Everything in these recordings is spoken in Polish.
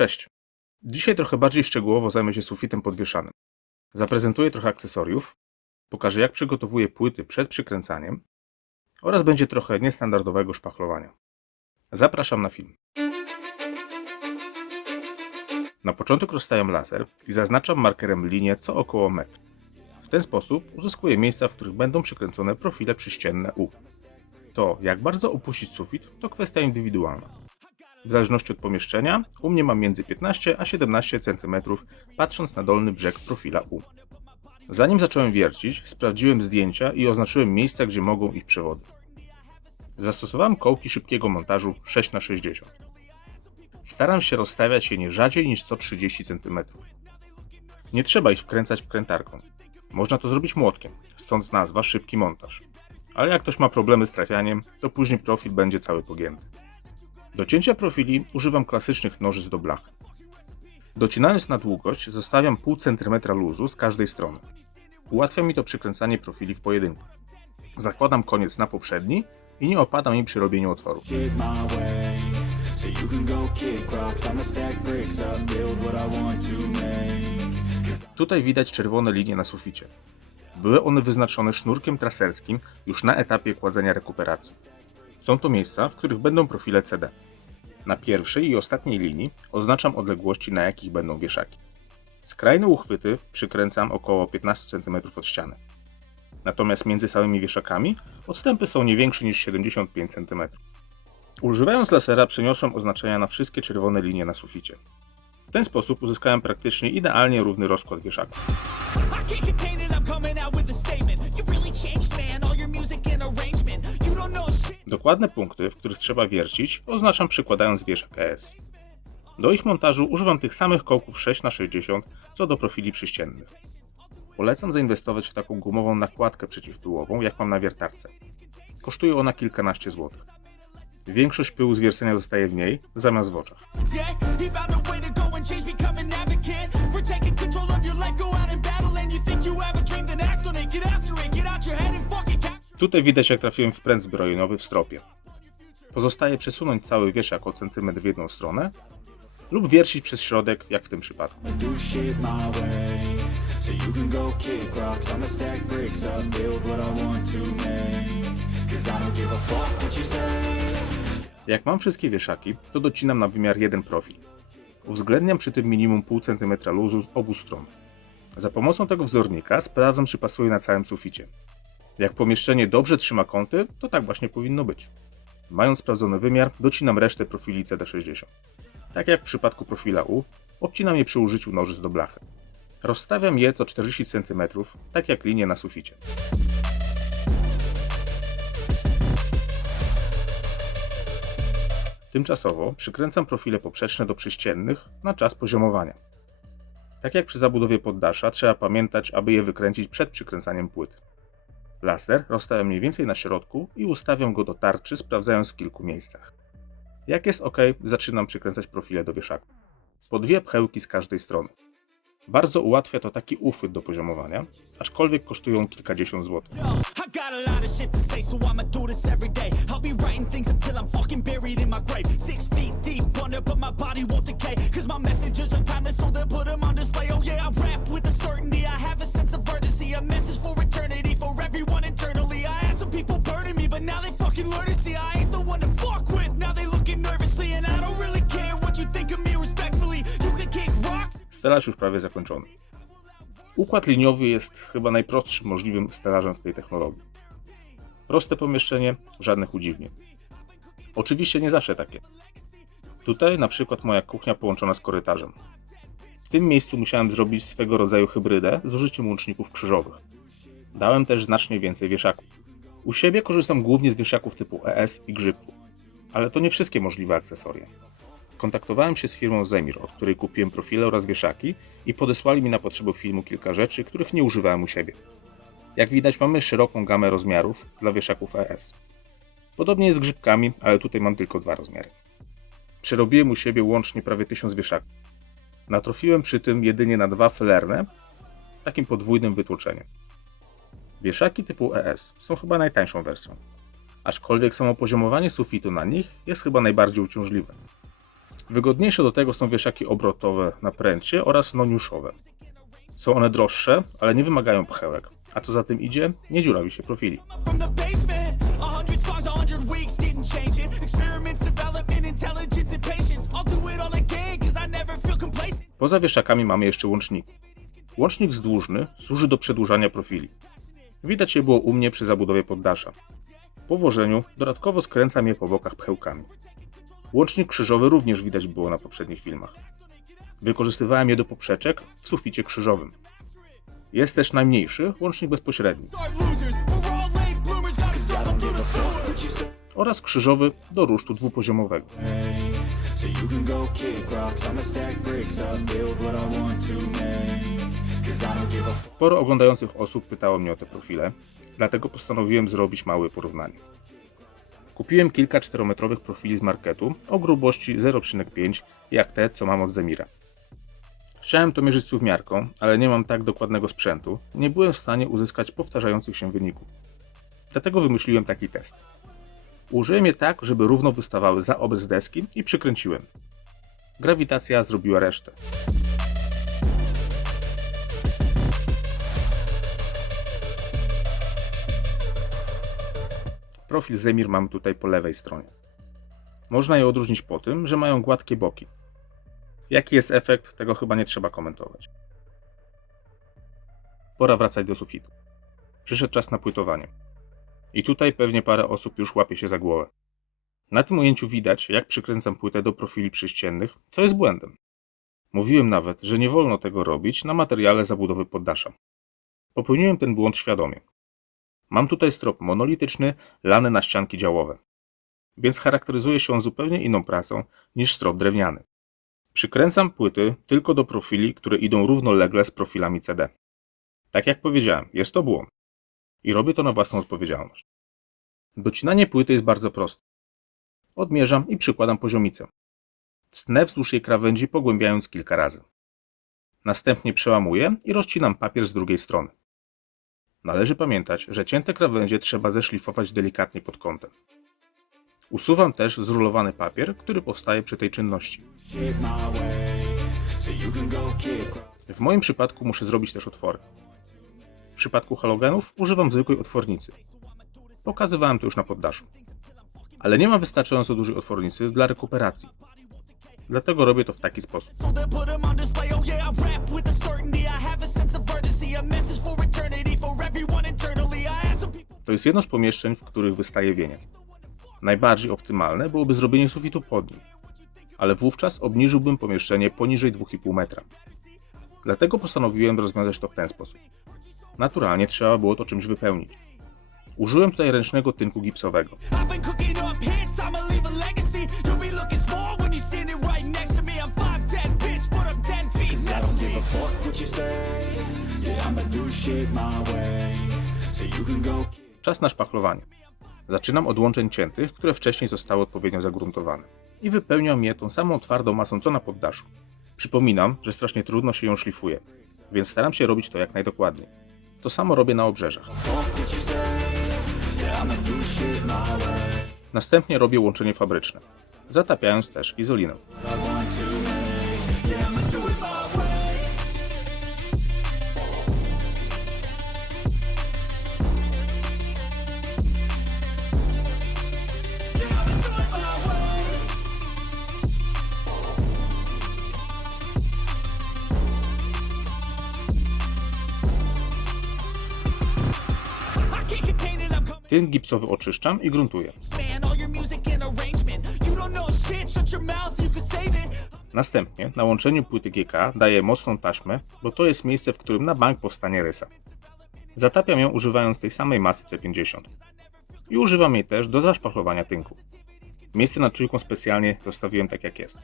Cześć. Dzisiaj trochę bardziej szczegółowo zajmę się sufitem podwieszanym. Zaprezentuję trochę akcesoriów, pokażę jak przygotowuję płyty przed przykręcaniem oraz będzie trochę niestandardowego szpachlowania. Zapraszam na film. Na początek rozstawiam laser i zaznaczam markerem linię co około metr. W ten sposób uzyskuję miejsca, w których będą przykręcone profile przyścienne U. To, jak bardzo opuścić sufit, to kwestia indywidualna. W zależności od pomieszczenia, u mnie mam między 15 a 17 cm, patrząc na dolny brzeg profila U. Zanim zacząłem wiercić, sprawdziłem zdjęcia i oznaczyłem miejsca, gdzie mogą iść przewody. Zastosowałem kołki szybkiego montażu 6x60. Staram się rozstawiać je nie rzadziej niż co 30 cm. Nie trzeba ich wkręcać wkrętarką. Można to zrobić młotkiem, stąd nazwa szybki montaż. Ale jak ktoś ma problemy z trafianiem, to później profil będzie cały pogięty. Do cięcia profili używam klasycznych nożyc do blachy. Docinając na długość, zostawiam pół centymetra luzu z każdej strony. Ułatwia mi to przykręcanie profili w pojedynku. Zakładam koniec na poprzedni i nie opadam im przy robieniu otworu. Tutaj widać czerwone linie na suficie. Były one wyznaczone sznurkiem traserskim już na etapie kładzenia rekuperacji. Są to miejsca, w których będą profile CD. Na pierwszej i ostatniej linii oznaczam odległości, na jakich będą wieszaki. Skrajne uchwyty przykręcam około 15 cm od ściany. Natomiast między samymi wieszakami odstępy są nie większe niż 75 cm. Używając lasera przeniosłem oznaczenia na wszystkie czerwone linie na suficie. W ten sposób uzyskałem praktycznie idealnie równy rozkład wieszaków. Dokładne punkty, w których trzeba wiercić, oznaczam przykładając wieszak ES. Do ich montażu używam tych samych kołków 6x60 co do profili przyściennych. Polecam zainwestować w taką gumową nakładkę przeciwpyłową, jak mam na wiertarce. Kosztuje ona kilkanaście złotych. Większość pyłu z wiercenia zostaje w niej, zamiast w oczach. Yeah, Tutaj widać jak trafiłem w pręt zbrojeniowy w stropie. Pozostaje przesunąć cały wieszak o centymetr w jedną stronę lub wiercić przez środek, jak w tym przypadku. Jak mam wszystkie wieszaki, to docinam na wymiar jeden profil. Uwzględniam przy tym minimum pół centymetra luzu z obu stron. Za pomocą tego wzornika sprawdzam, czy pasuje na całym suficie. Jak pomieszczenie dobrze trzyma kąty, to tak właśnie powinno być. Mając sprawdzony wymiar, docinam resztę profili CD60. Tak jak w przypadku profila U, obcinam je przy użyciu nożyc do blachy. Rozstawiam je co 40 cm, tak jak linie na suficie. Tymczasowo przykręcam profile poprzeczne do przyściennych na czas poziomowania. Tak jak przy zabudowie poddasza, trzeba pamiętać, aby je wykręcić przed przykręcaniem płyt. Laser rozstawiam mniej więcej na środku i ustawiam go do tarczy, sprawdzając w kilku miejscach. Jak jest ok, zaczynam przykręcać profile do wieszaku. Po dwie pchełki z każdej strony. Bardzo ułatwia to taki uchwyt do poziomowania, aczkolwiek kosztują kilkadziesiąt złotych. Stelaż już prawie zakończony. Układ liniowy jest chyba najprostszym możliwym stelażem w tej technologii. Proste pomieszczenie, żadnych udziwnień. Oczywiście nie zawsze takie. Tutaj na przykład moja kuchnia połączona z korytarzem. W tym miejscu musiałem zrobić swego rodzaju hybrydę z użyciem łączników krzyżowych. Dałem też znacznie więcej wieszaków. U siebie korzystam głównie z wieszaków typu ES i grzybków, ale to nie wszystkie możliwe akcesoria. Kontaktowałem się z firmą Zemir, od której kupiłem profile oraz wieszaki i podesłali mi na potrzeby filmu kilka rzeczy, których nie używałem u siebie. Jak widać mamy szeroką gamę rozmiarów dla wieszaków ES. Podobnie jest z grzybkami, ale tutaj mam tylko dwa rozmiary. Przerobiłem u siebie łącznie prawie 1000 wieszaków. Natrofiłem przy tym jedynie na dwa felerne, takim podwójnym wytłoczeniem. Wieszaki typu ES są chyba najtańszą wersją, aczkolwiek samo poziomowanie sufitu na nich jest chyba najbardziej uciążliwe. Wygodniejsze do tego są wieszaki obrotowe na pręcie oraz noniuszowe. Są one droższe, ale nie wymagają pchełek, a co za tym idzie, nie dziurawi się profili. Poza wieszakami mamy jeszcze łączniki. Łącznik wzdłużny służy do przedłużania profili. Widać je było u mnie przy zabudowie poddasza. Po włożeniu dodatkowo skręcam je po bokach pchełkami. Łącznik krzyżowy również widać było na poprzednich filmach. Wykorzystywałem je do poprzeczek w suficie krzyżowym. Jest też najmniejszy łącznik bezpośredni oraz krzyżowy do rusztu dwupoziomowego. Sporo oglądających osób pytało mnie o te profile, dlatego postanowiłem zrobić małe porównanie. Kupiłem kilka 4-metrowych profili z marketu o grubości 0,5 jak te, co mam od Zemira. Chciałem to mierzyć suwmiarką, ale nie mam tak dokładnego sprzętu, nie byłem w stanie uzyskać powtarzających się wyników. Dlatego wymyśliłem taki test. Użyłem je tak, żeby równo wystawały za obraz deski i przykręciłem. Grawitacja zrobiła resztę. Profil Zemir mamy tutaj po lewej stronie. Można je odróżnić po tym, że mają gładkie boki. Jaki jest efekt, tego chyba nie trzeba komentować. Pora wracać do sufitu. Przyszedł czas na płytowanie. I tutaj pewnie parę osób już łapie się za głowę. Na tym ujęciu widać, jak przykręcam płytę do profili przyściennych, co jest błędem. Mówiłem nawet, że nie wolno tego robić na materiale zabudowy poddasza. Popełniłem ten błąd świadomie. Mam tutaj strop monolityczny, lany na ścianki działowe, więc charakteryzuje się on zupełnie inną pracą niż strop drewniany. Przykręcam płyty tylko do profili, które idą równolegle z profilami CD. Tak jak powiedziałem, jest to błąd. I robię to na własną odpowiedzialność. Docinanie płyty jest bardzo proste. Odmierzam i przykładam poziomicę. Tnę wzdłuż jej krawędzi, pogłębiając kilka razy. Następnie przełamuję i rozcinam papier z drugiej strony. Należy pamiętać, że cięte krawędzie trzeba zeszlifować delikatnie pod kątem. Usuwam też zrulowany papier, który powstaje przy tej czynności. W moim przypadku muszę zrobić też otwory. W przypadku halogenów używam zwykłej otwornicy. Pokazywałem to już na poddaszu. Ale nie ma wystarczająco dużej otwornicy dla rekuperacji. Dlatego robię to w taki sposób. To jest jedno z pomieszczeń, w których wystaje wieniec. Najbardziej optymalne byłoby zrobienie sufitu pod nim, ale wówczas obniżyłbym pomieszczenie poniżej 2,5 metra. Dlatego postanowiłem rozwiązać to w ten sposób. Naturalnie trzeba było to czymś wypełnić. Użyłem tutaj ręcznego tynku gipsowego. I've been cooking up hits, I'ma leave a legacy. You'll be looking small when you're standing right next to me. I'm 5'10, bitch, but I'm 10 feet I next don't to give me. a fuck what you say. Yeah, I'ma do shit my way. So you can go Czas na szpachlowanie. Zaczynam od łączeń ciętych, które wcześniej zostały odpowiednio zagruntowane. I wypełniam je tą samą twardą masą co na poddaszu. Przypominam, że strasznie trudno się ją szlifuje, więc staram się robić to jak najdokładniej. To samo robię na obrzeżach. Następnie robię łączenie fabryczne, zatapiając też fizolinę. Mouth, you can save it. Następnie na łączeniu płyty GK daję mocną taśmę, bo to jest miejsce, w którym na bank powstanie rysa. Zatapiam ją używając tej samej masy C50. I używam jej też do zaszpachlowania tynku. Miejsce nad czujką specjalnie zostawiłem tak jak jest.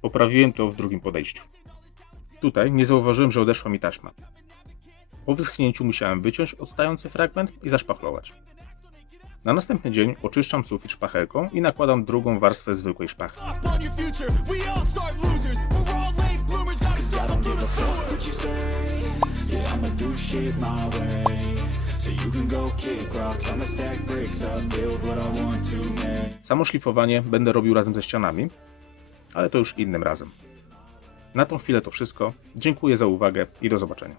Poprawiłem to w drugim podejściu. Tutaj nie zauważyłem, że odeszła mi taśma. Po wyschnięciu musiałem wyciąć odstający fragment i zaszpachlować. Na następny dzień oczyszczam sufit szpachelką i nakładam drugą warstwę zwykłej szpachy. Samo szlifowanie będę robił razem ze ścianami, ale to już innym razem. Na tą chwilę to wszystko. Dziękuję za uwagę i do zobaczenia.